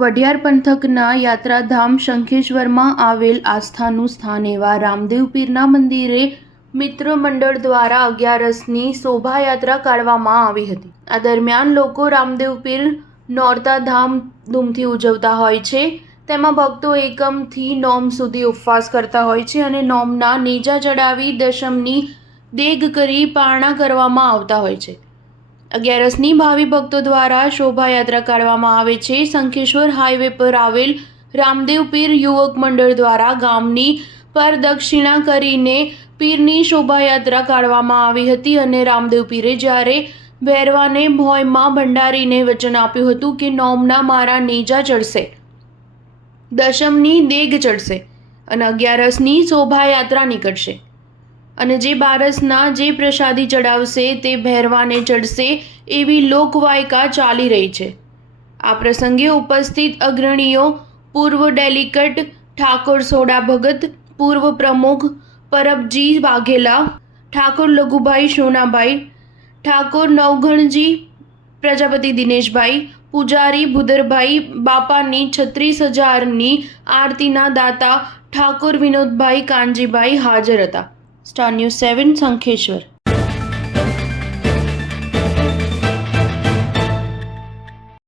વઢિયાર પંથકના યાત્રાધામ શંખેશ્વરમાં આવેલ આસ્થાનું સ્થાન એવા રામદેવ પીરના મંદિરે મિત્ર મંડળ દ્વારા 11ની શોભાયાત્રા કાઢવામાં આવી હતી। આ દરમિયાન લોકો રામદેવ પીર નોરતા ધામધૂમથી ઉજવતા હોય છે। તેમાં ભક્તો એકમથી નોમ સુધી ઉપવાસ કરતા હોય છે અને નોમના નેજા ચડાવી દશમની દેગ કરી પારણા કરવામાં આવતા હોય છે। 11ની ભાવિ ભક્તો દ્વારા શોભાયાત્રા કાઢવામાં આવે છે। શંખેશ્વર હાઈવે પર આવેલ રામદેવ પીર યુવક મંડળ દ્વારા ગામની પ્રદક્ષિણા કરીને પીરની શોભાયાત્રા કાઢવામાં આવી હતી અને રામદેવ પીરે જ્યારે ભેરવાને ભોયમાં ભંડારીને વચન આપ્યું હતું કે નોમના મારા નેજા ચડશે, દશમની દેગ ચડશે અને 11ની શોભાયાત્રા નીકળશે અને જે બારસના જે પ્રસાદી ચડાવશે તે ભેરવાને ચડશે એવી લોકવાયકા ચાલી રહી છે। આ પ્રસંગે ઉપસ્થિત અગ્રણીઓ પૂર્વ ડેલિકેટ ઠાકોર સોડા ભગત, પૂર્વ પ્રમુખ પરબજી વાઘેલા, ઠાકોર લઘુભાઈ સોનાભાઈ, ઠાકોર નવઘણજી પ્રજાપતિ દિનેશભાઈ, પૂજારી ભુદરભાઈ, બાપાની 36,000ની આરતીના દાતા ઠાકોર વિનોદભાઈ કાનજીભાઈ હાજર હતા। Star news 7 Shankheshwar.